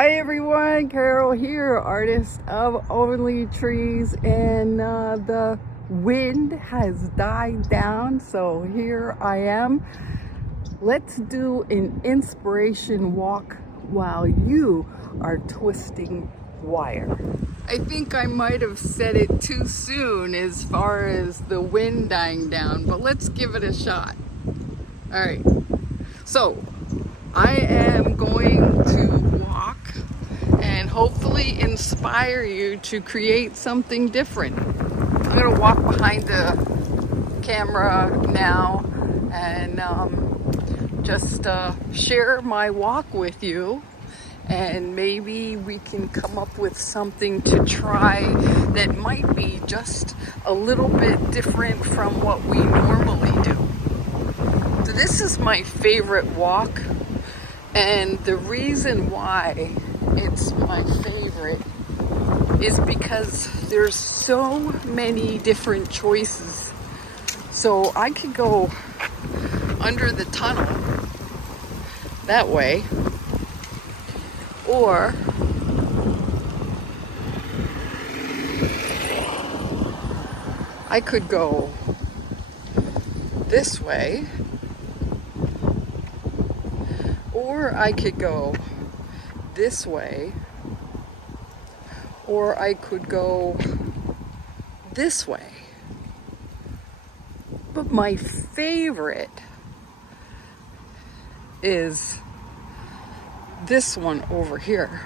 Hi everyone, Carol here, artist of Onlytrees, and the wind has died down, so here I am. Let's do an inspiration walk while you are twisting wire. I think I might have said it too soon as far as the wind dying down, but let's give it a shot. All right, so I am going to walk and hopefully inspire you to create something different. I'm gonna walk behind the camera now and just share my walk with you, and maybe we can come up with something to try that might be just a little bit different from what we normally do. So this is my favorite walk, and the reason why it's my favorite is because there's so many different choices. So I could go under the tunnel that way, or I could go this way, or I could go this way, or I could go this way. But my favorite is this one over here.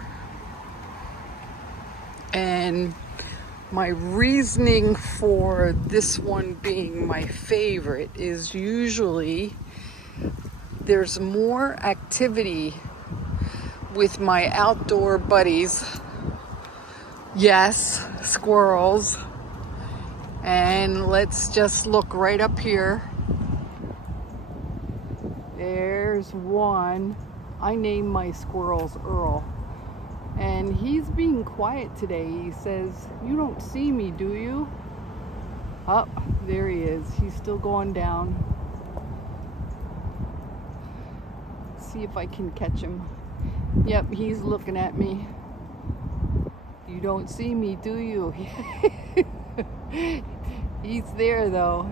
And my reasoning for this one being my favorite is usually there's more activity with my outdoor buddies. Yes, squirrels. And let's just look right up here. There's one. I named my squirrels Earl. And he's being quiet today. He says, "You don't see me, do you?" Oh, there he is. He's still going down. See if I can catch him. Yep, he's looking at me. "You don't see me, do you?" He's there though.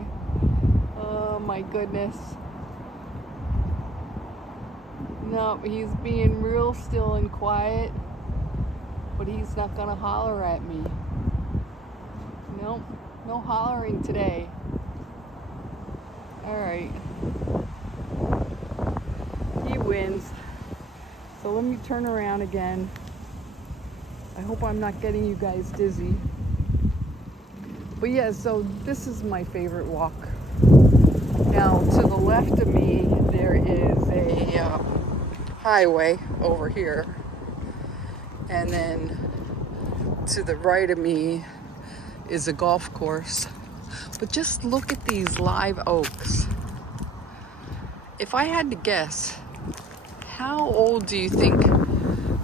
Oh my goodness. No, he's being real still and quiet, but he's not gonna holler at me. Nope, no hollering today. All right. He wins. So let me turn around again. I hope I'm not getting you guys dizzy. But yeah, so this is my favorite walk. Now, to the left of me, there is a highway over here. And then to the right of me is a golf course. But just look at these live oaks. If I had to guess, how old do you think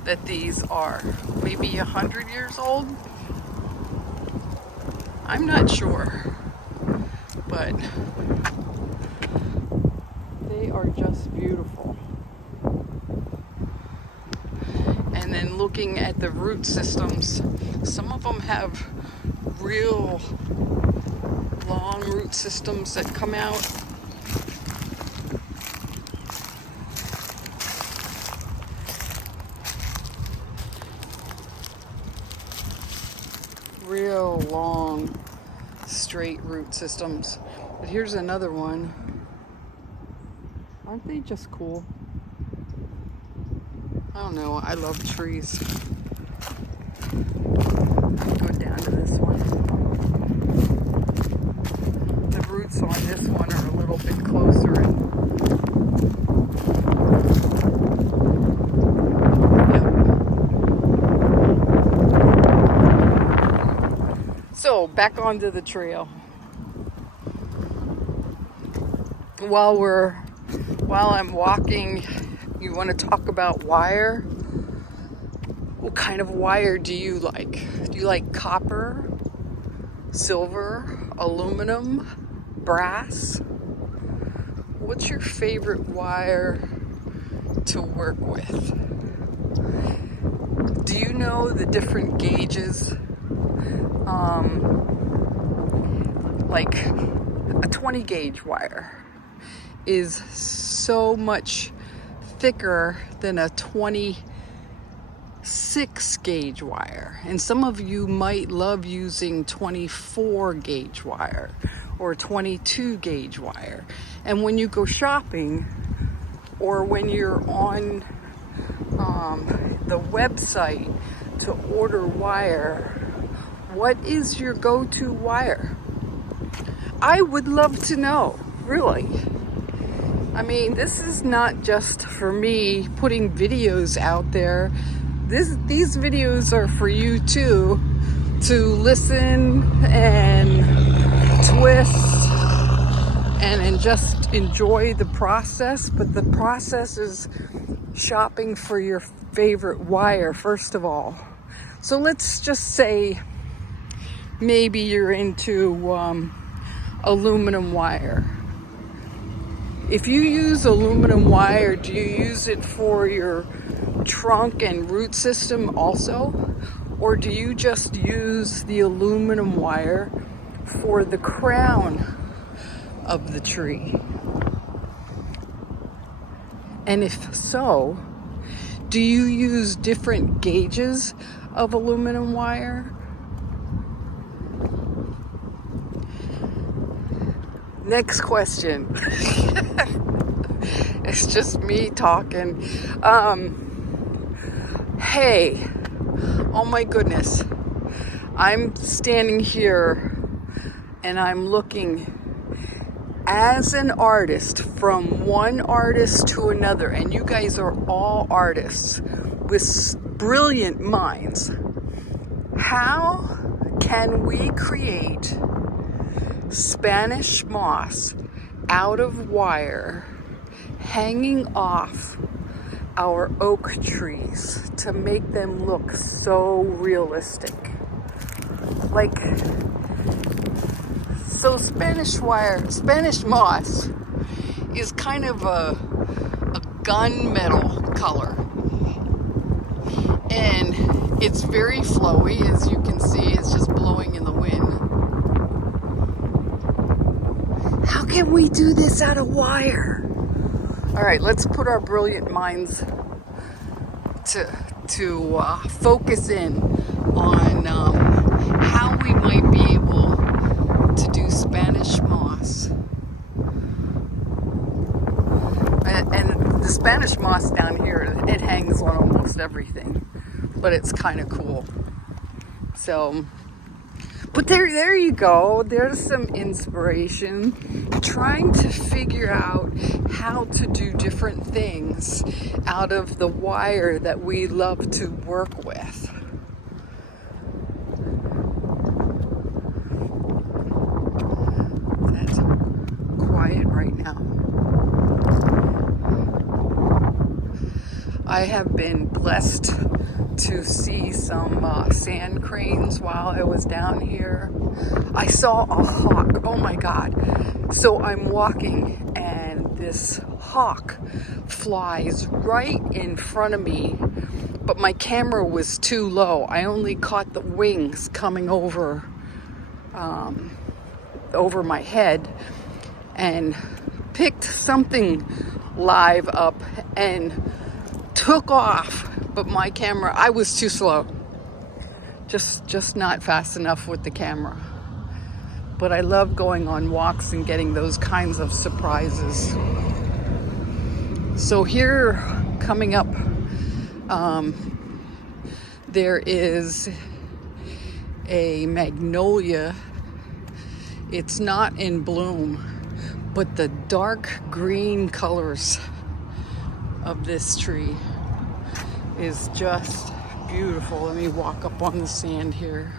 that these are? Maybe 100 years old? I'm not sure, but they are just beautiful. And then looking at the root systems, some of them have real long root systems that come out. Real long, straight root systems. But here's another one. Aren't they just cool? I don't know, I love trees. Go down to this one. The roots on this one are a little bit closer. So back onto the trail. While I'm walking, you want to talk about wire? What kind of wire do you like? Do you like copper, silver, aluminum, brass? What's your favorite wire to work with? Do you know the different gauges? Like a 20 gauge wire is so much thicker than a 26 gauge wire. And some of you might love using 24 gauge wire or 22 gauge wire. And when you go shopping or when you're on the website to order wire, what is your go-to wire? I would love to know, really. I mean, this is not just for me putting videos out there. These videos are for you too, to listen and twist and just enjoy the process. But the process is shopping for your favorite wire, first of all. So let's just say maybe you're into aluminum wire. If you use aluminum wire, do you use it for your trunk and root system also? Or do you just use the aluminum wire for the crown of the tree? And if so, do you use different gauges of aluminum wire? Next question. It's just me talking. Hey, oh my goodness. I'm standing here and I'm looking as an artist from one artist to another, and you guys are all artists with brilliant minds. How can we create Spanish moss out of wire hanging off our oak trees to make them look so realistic? Like, so Spanish moss is kind of a gunmetal color, and it's very flowy, as you can see. It's just blowing in the wind. How can we do this out of wire? All right, let's put our brilliant minds to focus in on how we might be able to do Spanish moss. And the Spanish moss down here, it hangs on almost everything, but it's kind of cool. So, but there you go. There's some inspiration. Trying to figure out how to do different things out of the wire that we love to work with. That's quiet right now. I have been blessed to see some sand cranes while I was down here. I saw a hawk. Oh my God. So I'm walking and this hawk flies right in front of me, but my camera was too low. I only caught the wings coming over my head, and picked something live up and took off. But my camera, I was too slow. Just not fast enough with the camera. But I love going on walks and getting those kinds of surprises. So here, coming up, there is a magnolia. It's not in bloom, but the dark green colors of this tree is just beautiful. Let me walk up on the sand here.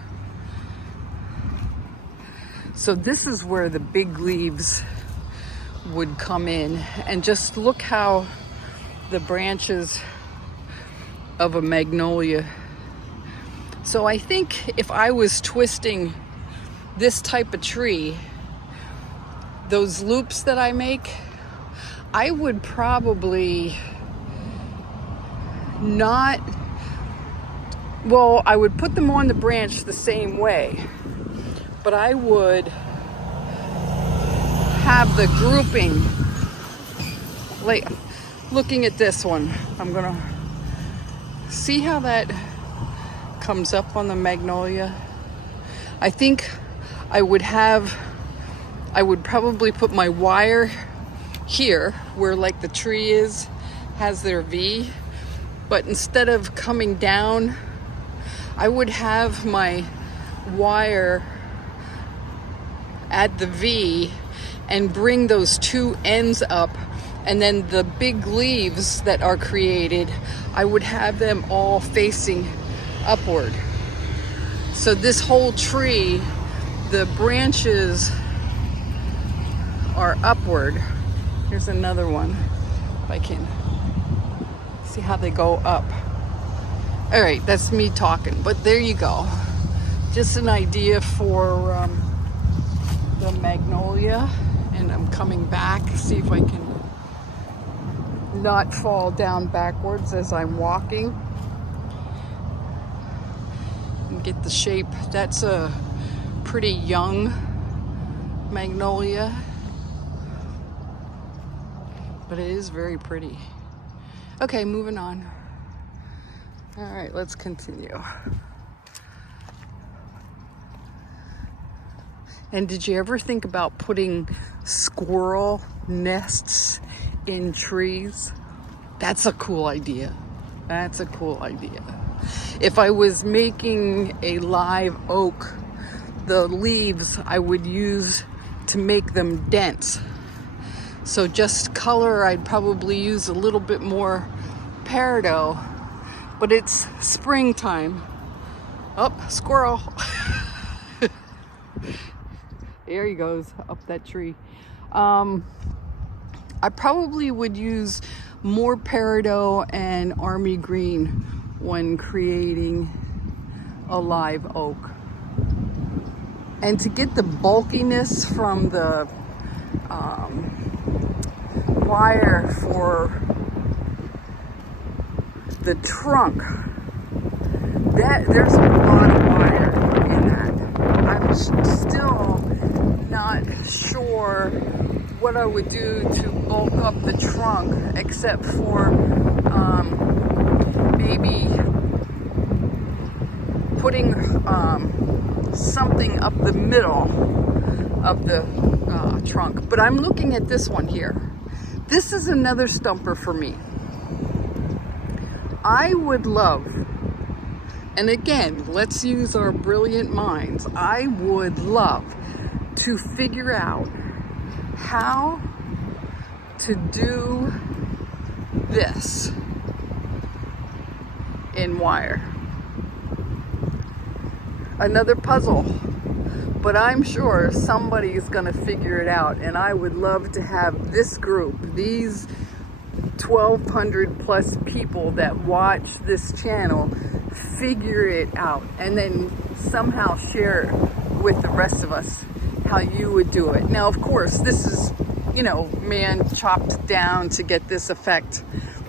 So this is where the big leaves would come in, and just look how the branches of a magnolia. So I think if I was twisting this type of tree, those loops that I make, I would probably not well, I would put them on the branch the same way, but I would have the grouping, like looking at this one. I'm gonna see how that comes up on the magnolia. I think I would probably put my wire here where like the tree has their V, but instead of coming down, I would have my wire at the V and bring those two ends up, and then the big leaves that are created, I would have them all facing upward. So this whole tree, the branches are upward. Here's another one, if I can see how they go up. All right, that's me talking, but there you go. Just an idea for the magnolia. And I'm coming back, see if I can not fall down backwards as I'm walking and get the shape. That's a pretty young magnolia, but it is very pretty. Okay, moving on. All right, let's continue. And did you ever think about putting squirrel nests in trees? That's a cool idea. That's a cool idea. If I was making a live oak, the leaves I would use to make them dense. So just color, I'd probably use a little bit more peridot, but it's springtime. Oh, squirrel. There he goes, up that tree. I probably would use more peridot and army green when creating a live oak. And to get the bulkiness from the wire for the trunk, there's a lot of wire in that. I'm still not sure what I would do to bulk up the trunk, except for maybe putting something up the middle of the trunk. But I'm looking at this one here. This is another stumper for me. I would love, and again, let's use our brilliant minds, I would love to figure out how to do this in wire. Another puzzle, but I'm sure somebody's gonna figure it out, and I would love to have this group, these 1,200 plus people that watch this channel, figure it out and then somehow share it with the rest of us how you would do it. Now, of course, this is, man chopped down to get this effect,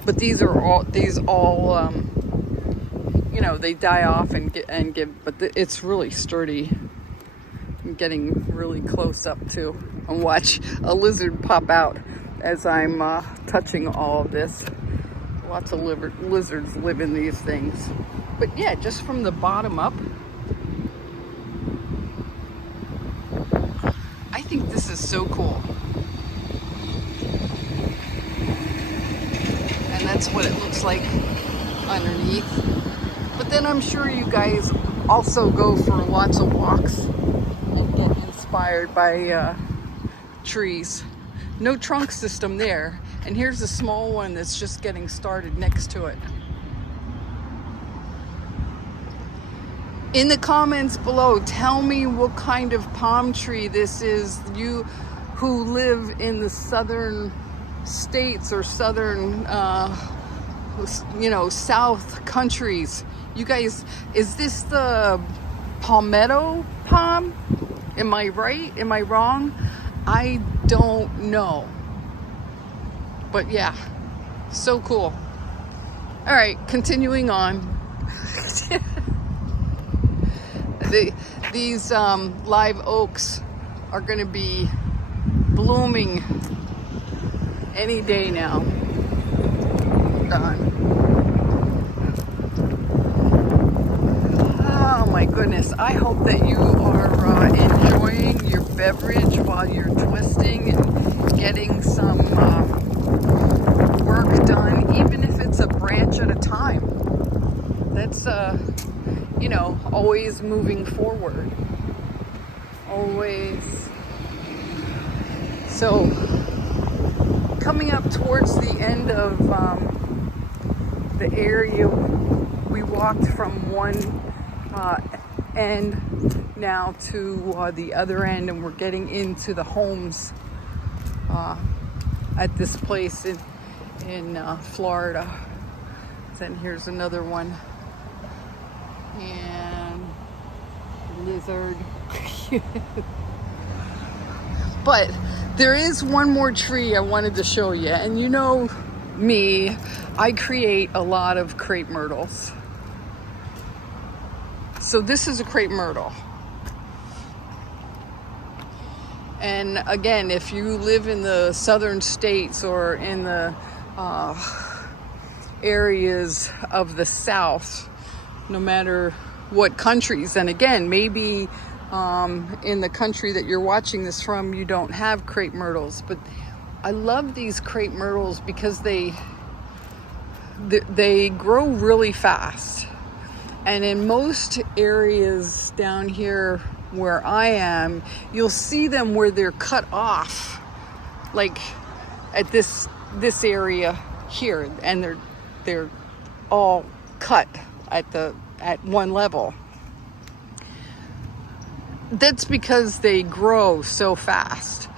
but these all they die off and give, but it's really sturdy. I'm getting really close up to, and watch a lizard pop out as I'm touching all of this. Lots of lizards live in these things. But yeah, just from the bottom up, I think this is so cool. And that's what it looks like underneath. But then I'm sure you guys also go for lots of walks and get inspired by trees. No trunk system there. And here's a small one that's just getting started next to it. In the comments below, tell me what kind of palm tree this is. You who live in the southern states or southern, south countries. You guys, is this the palmetto palm? Am I right? Am I wrong? I don't know. But yeah, so cool. All right, continuing on. These live oaks are going to be blooming any day now. Oh my goodness. I hope that you are enjoying your beverage while you're twisting and getting some work done, even if it's a branch at a time. That's, you know, always moving forward. Always. So, coming up towards the end of the area, we walked from one end now to the other end, and we're getting into the homes at this place in Florida. Then here's another one, and lizard. But there is one more tree I wanted to show you, and you know me, I create a lot of crepe myrtles. So this is a crepe myrtle. And again, if you live in the southern states or in the areas of the South, no matter what countries, and again, maybe in the country that you're watching this from, you don't have crepe myrtles, but I love these crepe myrtles because they grow really fast. And in most areas down here where I am, you'll see them where they're cut off, like at this area here, and they're all cut at one level. That's because they grow so fast.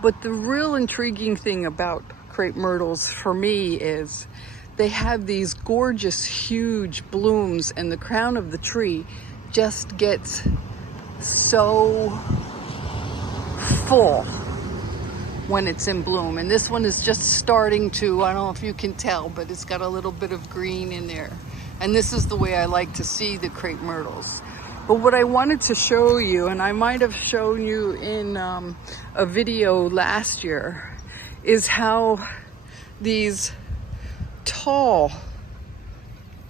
But the real intriguing thing about crepe myrtles for me is they have these gorgeous, huge blooms, and the crown of the tree just gets so full when it's in bloom. And this one is just starting to, I don't know if you can tell, but it's got a little bit of green in there. And this is the way I like to see the crepe myrtles. But what I wanted to show you, and I might have shown you in a video last year, is how these tall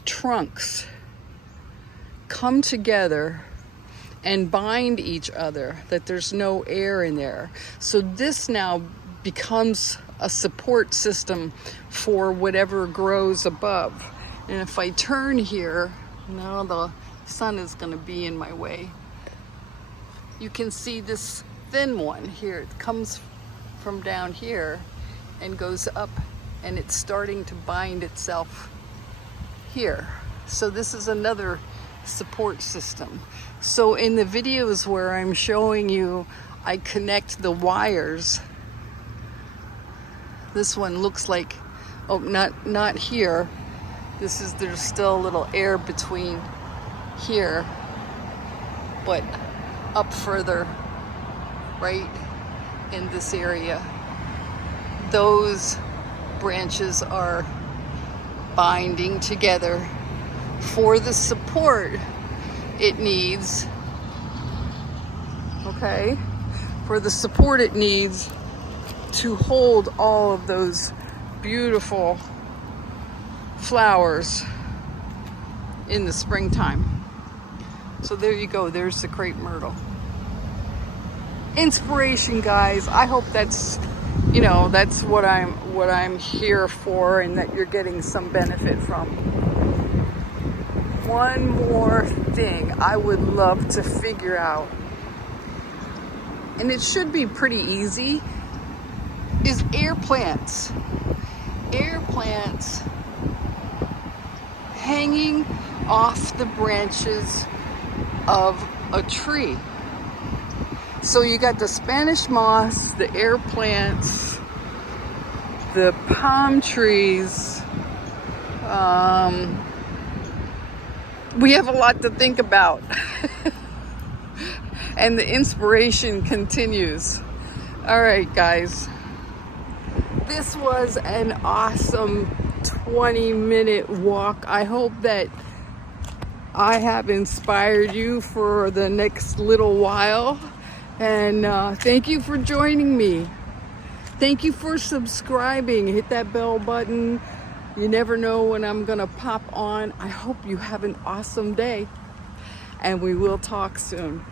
trunks come together and bind each other, that there's no air in there. So this now becomes a support system for whatever grows above. And if I turn here, now the sun is going to be in my way. You can see this thin one here. It comes from down here and goes up, and it's starting to bind itself here. So this is another support system. So in the videos where I'm showing you, I connect the wires. This one looks like, oh, not here. There's still a little air between here, but up further, right in this area, those branches are binding together for the support it needs, okay? For the support it needs to hold all of those beautiful flowers in the springtime. So there you go, there's the crepe myrtle. Inspiration, guys. I hope that's, you know, that's what I'm here for, and that you're getting some benefit from. One more thing I would love to figure out, and it should be pretty easy, is air plants. Air plants hanging off the branches of a tree. So you got the Spanish moss, the air plants, the palm trees. We have a lot to think about. And the inspiration continues. All right, guys. This was an awesome 20-minute walk. I hope that I have inspired you for the next little while. And thank you for joining me. Thank you for subscribing. Hit that bell button. You never know when I'm gonna pop on. I hope you have an awesome day, and we will talk soon.